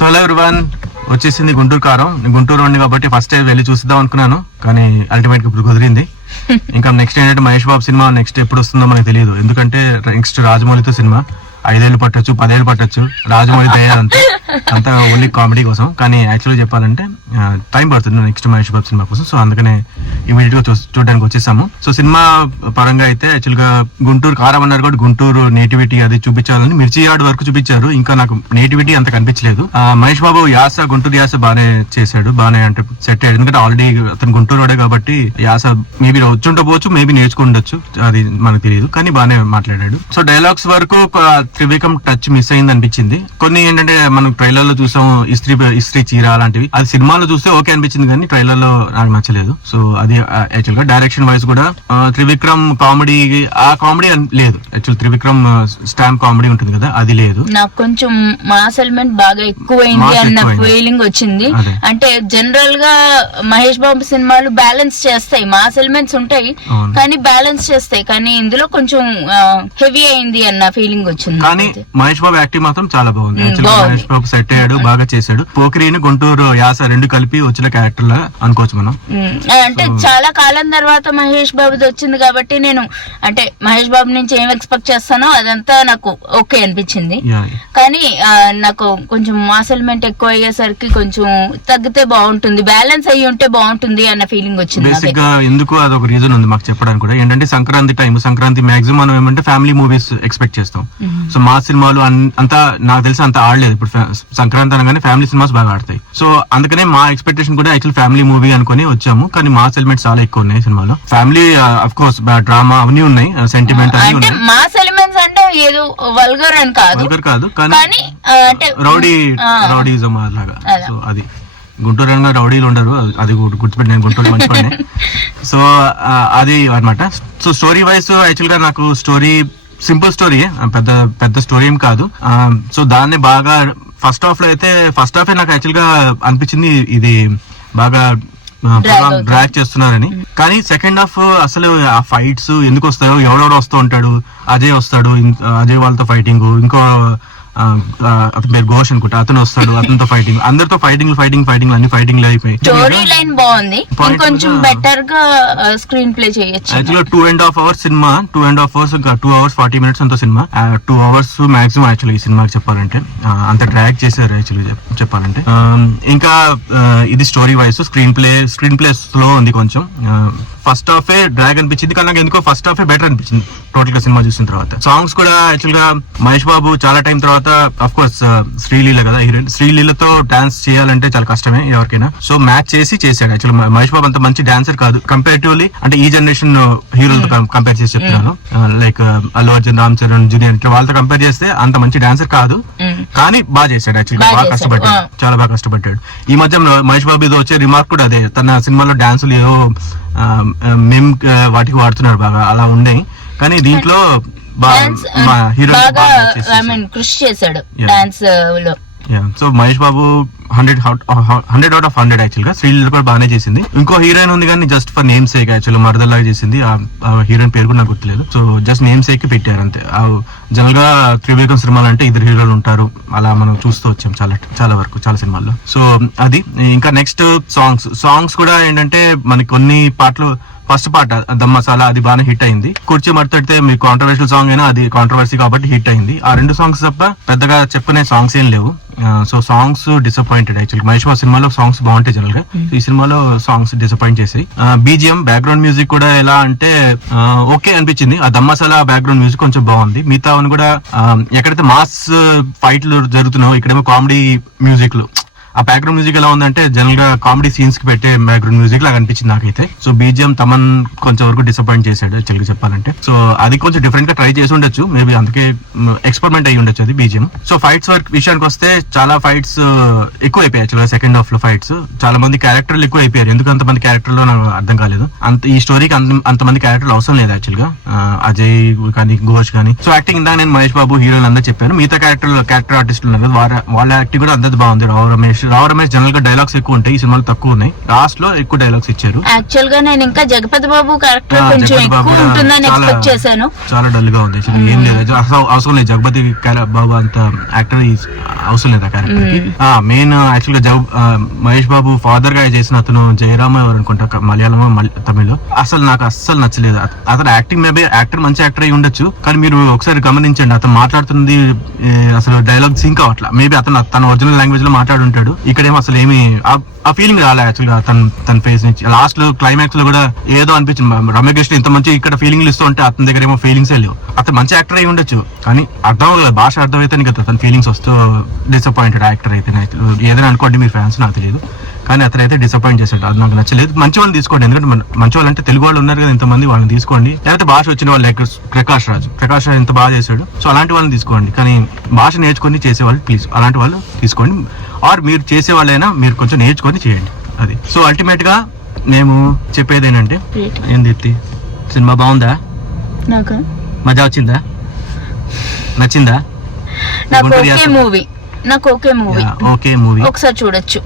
So hello everyone, వచ్చేసింది గుంటూరు కారం. గుంటూరు ఉంది కాబట్టి ఫస్ట్ వెళ్ళి చూసిద్దాం అనుకున్నాను, కానీ అల్టిమేట్ ఇప్పుడు కుదిరింది. ఇంకా నెక్స్ట్ ఏంటంటే మహేష్ బాబు సినిమా నెక్స్ట్ ఎప్పుడు వస్తుందో మనకు తెలియదు. ఎందుకంటే నెక్స్ట్ రాజమౌళితో సినిమా 5 ఏళ్ళు పట్టొచ్చు, 10 ఏళ్ళు పట్టొచ్చు. రాజమౌళి దయ అంతా ఓన్లీ కామెడీ కోసం, కానీ యాక్చువల్గా చెప్పాలంటే టైం పడుతుంది నెక్స్ట్ మహేష్ బాబు సినిమా కోసం. సో అందుకనే ఇమీడియట్ గా చూడడానికి వచ్చేసాము. సో సినిమా పరంగా అయితే యాక్చువల్ గా గుంటూరు కారం అన్నారు కాబట్టి గుంటూరు నేటివిటీ అది చూపించాలని మిర్చి యార్డ్ వరకు చూపించారు. ఇంకా నాకు నేటివిటీ అంత కనిపించలేదు. మహేష్ బాబు యాస, గుంటూరు యాస బాగానే చేశాడు, బాగానే అంటే సెట్ అయ్యాడు. ఎందుకంటే ఆల్రెడీ అతను గుంటూరు వాడే కాబట్టి యాస మేబీ వచ్చుండవచ్చు, మేబీ నేర్చుకుండొచ్చు, అది మనకు తెలియదు, కానీ బాగానే మాట్లాడాడు. సో డైలాగ్స్ వరకు త్రివిక్రమ్ టచ్ మిస్ అయింది అనిపించింది. కొన్ని ఏంటంటే మనం ట్రైలర్ లో చూసాం ఇస్త్రీ చీర అలాంటివి, అది సినిమాలో చూస్తే ఓకే అనిపించింది, కానీ ట్రైలర్ లో నాకు నచ్చలేదు. సో అది యాక్చువల్ గా డైరెక్షన్ వైజ్ కూడా త్రివిక్రమ్ కామెడీ, ఆ కామెడీ లేదు. యాక్చువల్ త్రివిక్రమ్ స్టాంప్ కామెడీ ఉంటుంది కదా, అది లేదు. నాకు కొంచెం మాస్ ఎలిమెంట్ బాగా ఎక్కువైంది అన్న ఫీలింగ్ వచ్చింది. అంటే జనరల్ గా మహేష్ బాబు సినిమాలు బ్యాలెన్స్ చేస్తాయి, మాస్ ఎలిమెంట్స్ ఉంటాయి కానీ బ్యాలెన్స్ చేస్తాయి, కానీ ఇందులో కొంచెం హెవీ అయింది అన్న ఫీలింగ్ వచ్చింది. కానీ మహేష్ బాబు యాక్టింగ్ మాత్రం చాలా బాగుంది. మహేష్ బాబు సెట్ అయ్యాడు, బాగా చేశాడు. పోకిరిని గుంటూరు యాస రెండు కలిపి వచ్చిన క్యారెక్టర్ లా అనుకోవచ్చు మనం. అంటే చాలా కాలం తర్వాత మహేష్ బాబుది వచ్చింది కాబట్టి నేను అంటే మహేష్ బాబు నుంచి ఏం ఎక్స్పెక్ట్ చేస్తానో అదంతా నాకు ఓకే అనిపించింది. కానీ నాకు కొంచెం మాస్ ఎలిమెంట్ ఎక్కువ అయ్యేసరికి కొంచెం తగ్గితే బాగుంటుంది, బ్యాలెన్స్ అయ్యి ఉంటే బాగుంటుంది అన్న ఫీలింగ్ వచ్చింది. బేసిక్ గా ఎందుకు అదొక రీజన్ ఉంది మాకు చెప్పడానికి కూడా. ఏంటంటే సంక్రాంతి టైం, సంక్రాంతి మాక్సిమం మనం ఏమంటే ఫ్యామిలీ మూవీస్ ఎక్స్పెక్ట్ చేస్తాం. సో మా సినిమాలు అంతా నాకు తెలిసి అంత ఆడలేదు. ఇప్పుడు సంక్రాంతి అనగానే ఫ్యామిలీ సినిమాస్ బాగా ఆడతాయి. సో అందుకనే మా ఎక్స్పెక్టేషన్ కూడా యాక్చువల్ ఫ్యామిలీ మూవీ అనుకుని వచ్చాము, కానీ మాస్ ఎలిమెంట్స్ చాలా ఎక్కువ ఉన్నాయి సినిమాలో. ఫ్యామిలీ అఫ్ కోర్స్ డ్రామా అవన్నీ ఉన్నాయి, సెంటిమెంట్ అన్ని ఉన్నాయి. మాస్ ఎలిమెంట్స్ అంటే ఏదో వల్గర్ అని కాదు, కానీ రౌడీజం లాగా. సో అది గుంటూరు అనగా రౌడీలు ఉండరు, అది గుర్తుపెట్టి నేను గుంటూరు మంచి పని. సో అది అనమాట. సో స్టోరీ వైజ్ యాక్చువల్ గా నాకు స్టోరీ సింపుల్ స్టోరీ, పెద్ద స్టోరీ ఏం కాదు. సో దాన్ని బాగా ఫస్ట్ హాఫ్ లో అయితే ఫస్ట్ హాఫ్ నాకు యాక్చువల్ గా అనిపించింది ఇది బాగా డ్రాగ్ చేస్తున్నారని. కానీ సెకండ్ హాఫ్ అసలు ఆ ఫైట్స్ ఎందుకు వస్తాయో, ఎవరెవరు వస్తూ ఉంటాడు, అజయ్ వస్తాడు, అజయ్ వాళ్ళతో ఫైటింగ్, ఇంకో అతని పేరు ఘోష్ అనుకుంటా, అతను వస్తాడు, అతనితో ఫైటింగ్, అందరితో ఫైటింగ్ అన్ని ఫైటింగ్ అయిపోయి స్టోరీ లైన్ బాగుంది, కొంచెం బెటర్ గా స్క్రీన్ ప్లే చేయొచ్చు. యాక్చువల్గా 2.5 hours సినిమా, 2.5 hours ఇంకా 2 hours 40 minutes అంత సినిమా, 2 hours మాక్సిమం యాక్చువల్గా ఈ సినిమాకి చెప్పాలంటే. అంత డ్రాగ్ చేశారు యాక్చువల్గా చెప్పాలంటే. ఇంకా ఇది story wise screen play slow ఉంది కొంచెం. ఫస్ట్ హాఫ్ డ్రాగ్ అనిపించింది, కానీ నాకు ఎందుకో ఫస్ట్ హాఫ్ బెటర్ అనిపించింది టోటల్ గా సినిమా చూసిన తర్వాత. సాంగ్స్ కూడా యాక్చువల్ గా మహేష్ బాబు చాలా టైం తర్వాత, అఫ్ కోర్స్ శ్రీలీల కదా హీరోయిన్, శ్రీలీలతో డాన్స్ చేయాలంటే చాలా కష్టమే ఎవరికైనా. సో మ్యాచ్ చేశాడు. యాక్చువల్ మహేష్ బాబు అంత మంచి డాన్సర్ కాదు కంపారిటివ్లీ, అంటే ఈ జనరేషన్ హీరోలతో కంపేర్ చేసి చెప్తున్నాను. లైక్ అల్లు అర్జున్, రామ్ చరణ్, జూనియర్ ఇట్లా వాళ్ళతో కంపేర్ చేస్తే అంత మంచి డాన్సర్ కాదు, కానీ బాగా చేశాడు. యాక్చువల్గా బాగా కష్టపడ్డాడు, చాలా బాగా కష్టపడ్డాడు. ఈ మధ్య మహేష్ బాబు ఇది వచ్చే రిమార్క్ కూడా అదే, తన సినిమాలో డాన్సులు ఏదో మేము వాటికి వాడుతున్నారు బాగా, అలా ఉండే. కానీ దీంట్లో కృషి చేశాడు డాన్స్ లో. So Mahesh Babu 100 out of 100 actual గా. శ్రీలీల కూడా బాగానే చేసింది. ఇంకో హీరోయిన్ ఉంది కానీ just for name sake actual మరదలాగా చేసింది. ఆ హీరోయిన్ పేరు కూడా నాకు గుర్తులేదు. సో జస్ట్ నేమ్ సేక్ పెట్టారు అంతే. జనరల్ గా త్రివిక్రమ్ సినిమాలు అంటే ఇద్దరు హీరోలు ఉంటారు, అలా మనం చూస్తూ వచ్చాం చాలా వరకు చాలా సినిమాల్లో. సో అది. ఇంకా నెక్స్ట్ సాంగ్స్ కూడా ఏంటంటే మనకి కొన్ని పాటలు, ఫస్ట్ పార్ట్ దమ్ మసాలా అది బాగా హిట్ అయింది. కుర్చీ మడతడితే మీ కాంట్రవర్షియల్ సాంగ్ అయినా అది కాంట్రవర్సీ కాబట్టి హిట్ అయింది. ఆ 2 songs తప్ప పెద్దగా చెప్పుకునే సాంగ్స్ ఏం లేవు. So songs disappointed actual. Mahesh Babu సినిమాలో సాంగ్స్ బాగుంటాయి జనరల్ గా, ఈ సినిమాలో సాంగ్స్ డిసప్పాయింట్ చేసి. బీజిఎం బ్యాక్గ్రౌండ్ మ్యూజిక్ కూడా ఎలా అంటే ఓకే అనిపించింది. ఆ దమ్ మసాలా బ్యాక్గ్రౌండ్ మ్యూజిక్ కొంచెం బాగుంది. మిగతా కూడా ఎక్కడైతే మాస్ ఫైట్లు జరుగుతున్నాయో ఇక్కడేమో కామెడీ మ్యూజిక్లు. ఆ బ్యాక్గ్రౌండ్ మ్యూజిక్ ఎలా ఉందంటే జనరల్ గా కామెడీ సీన్స్ కి పెట్టే బ్యాక్గ్రౌండ్ మ్యూజిక్ లాగా అనిపించింది నాకైతే. సో బీజిఎం తమన్ కొంచెం వరకు డిసప్పాయింట్ చేశాడు యాక్చువల్గా చెప్పాలంటే. సో అది కొంచెం డిఫరెంట్ గా ట్రై చేసి ఉండొచ్చు, మేబీ అందుకే ఎక్స్పెరిమెంట్ అయ్యి ఉండొచ్చు అది బీజిఎం. సో ఫైట్స్ వర్క్ విషయానికి వస్తే చాలా ఫైట్స్ ఎక్కువ అయిపోయాయి యాక్చువల్గా. సెకండ్ హాఫ్ లో ఫైట్స్ చాలా మంది క్యారెక్టర్లు ఎక్కువ అయిపోయారు. ఎందుకు అంతమంది క్యారెక్టర్లో నాకు అర్థం కాలేదు. ఈ స్టోరీకి అంతమంది క్యారెక్టర్లు అవసరం లేదు యాక్చువల్ గా. అజయ్ కానీ ఘోష్ కానీ. సో యాక్టింగ్ ఇందా నేను మహేష్ బాబు హీరోలు అందరూ చెప్పాను. మిగతా క్యారెక్టర్ ఆర్టిస్టులు ఉన్నారు, వాళ్ళ యాక్టింగ్ కూడా అందరిది బాగుంది. రావు రమేష్, రావు రమేష్ జనరల్ గా డైలాగ్స్ ఎక్కువ ఉంటాయి, ఈ సినిమాలో తక్కువ ఉన్నాయి, లాస్ట్ లో ఎక్కువ డైలాగ్స్ ఇచ్చారు. యాక్చువల్ గా నేను ఇంకా జగపతి బాబు క్యారెక్టర్ కొంచెం జగపతి బాబు ఎక్కువ ఉంటుందని ఎక్స్పెక్ట్ చేశాను. చాలా డల్ గా ఉంది, అసలు ఏం లేదు, అసలు అవసరం లేదు జగపతి బాబు అంత యాక్టర్ అవసరం లేదు ఆ క్యారెక్టర్. మెయిన్ యాక్చువల్ గా మహేష్ బాబు ఫాదర్ గా చేసిన అతను జయరామ ఎవరు అనుకుంటా, మలయాళం తమిళ్, అసలు నాకు అస్సలు నచ్చలేదు. అతను యాక్టింగ్ మేబీ యాక్టర్ మంచి యాక్టర్ అయి ఉండొచ్చు, కానీ మీరు ఒకసారి గమనించండి అతను మాట్లాడుతుంది అసలు డైలాగ్ సింక్ అవట్లా. మేబీ అతను తన ఒరిజినల్ లాంగ్వేజ్ లో మాట్లాడుంటాడు, ఇక్కడేమో అసలు ఏమి ఆ ఫీలింగ్ రాలే యాక్చువల్ గా తన ఫేస్ నుంచి. లాస్ట్ లో క్లైమాక్స్ లో కూడా ఏదో అనిపించింది, రమ్యకృష్ణ ఇంత మంచి ఇక్కడ ఫీలింగ్లు ఇస్తూ ఉంటే అతని దగ్గర ఏమో ఫీలింగ్స్ లేవు. అతను మంచి యాక్టర్ అయి ఉండొచ్చు, కానీ అర్థం అవ్వలేదు, భాష అర్థమైతే కదా తన ఫీలింగ్స్ వస్తూ డిసప్పాయింటెడ్ యాక్టర్ అయితే. ఏదైనా అనుకోండి మీరు ఫ్యాన్స్, నాకు తెలియదు, కానీ అతను అయితే డిసప్పాయింట్ చేశాడు, అది నాకు నచ్చలేదు. మంచి వాళ్ళని తీసుకోండి, ఎందుకంటే మంచి వాళ్ళు అంటే తెలుగు వాళ్ళు ఉన్నారు కదా ఇంతమంది, వాళ్ళని తీసుకోండి. లేకపోతే భాష వచ్చిన వాళ్ళు లైక్ ప్రకాష్ రాజ్ ఎంత బాగా చేశాడు, సో అలాంటి వాళ్ళని తీసుకోండి. కానీ భాష నేర్చుకొని చేసేవాళ్ళు ప్లీజ్ అలాంటి వాళ్ళు తీసుకోండి, ఆర్ మీరు చేసే వాళ్ళైనా మీరు కొంచెం నేర్చుకొని చేయండి అది. సో అల్టిమేట్ గా మేము చెప్పేది ఏంటంటే, ఏం దీప్తి సినిమా బాగుందా, నాకు మజా వచ్చిందా, నచ్చిందా? ఓకే మూవీ ఒకసారి చూడొచ్చు.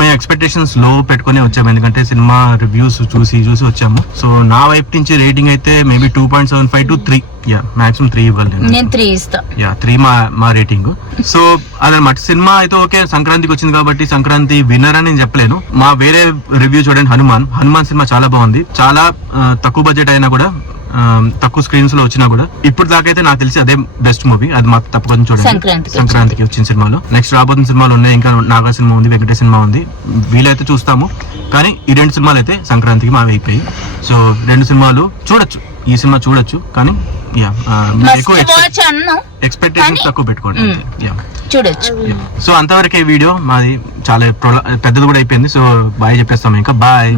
మేము ఎక్స్పెక్టేషన్స్ లో పెట్టుకునే వచ్చాము, ఎందుకంటే సినిమా రివ్యూస్ చూసి వచ్చాము. సో నా వైపు నుంచి రేటింగ్ అయితే మేబీ 2.75 to 3, మాక్సిమం 3 ఇవ్వాలి. నేను 3 ఇస్తా. 3 మా రేటింగ్. సో అదనమాట, సినిమా అయితే ఓకే, సంక్రాంతికి వచ్చింది కాబట్టి సంక్రాంతి విన్నర్ అని నేను చెప్పలేను. మా వేరే రివ్యూ చూడండి, హనుమాన్ సినిమా చాలా బాగుంది, చాలా తక్కువ బడ్జెట్ అయినా కూడా, తక్కువ స్క్రీన్స్ లో వచ్చినా కూడా ఇప్పుడు దాకైతే నాకు తెలిసి అదే బెస్ట్ మూవీ, అది మాకు తప్పకుండా చూడండి. సంక్రాంతికి వచ్చిన సినిమాలో నెక్స్ట్ రాబోతున్న సినిమాలు ఉన్నాయి, ఇంకా నాగా సినిమా ఉంది, వెంకటేష్ సినిమా ఉంది, వీలైతే చూస్తాము. కానీ ఈ 2 సినిమాలు అయితే సంక్రాంతికి మావి అయిపోయి, సో 2 సినిమాలు చూడొచ్చు, ఈ సినిమా చూడొచ్చు, కానీ ఎక్కువ ఎక్స్పెక్టేషన్స్ తక్కువ పెట్టుకోండి చూడొచ్చు. సో అంతవరకు ఈ వీడియో మాది చాలా పెద్దది కూడా అయిపోయింది. సో బాయ్ చెప్పేస్తాము, ఇంకా బాయ్.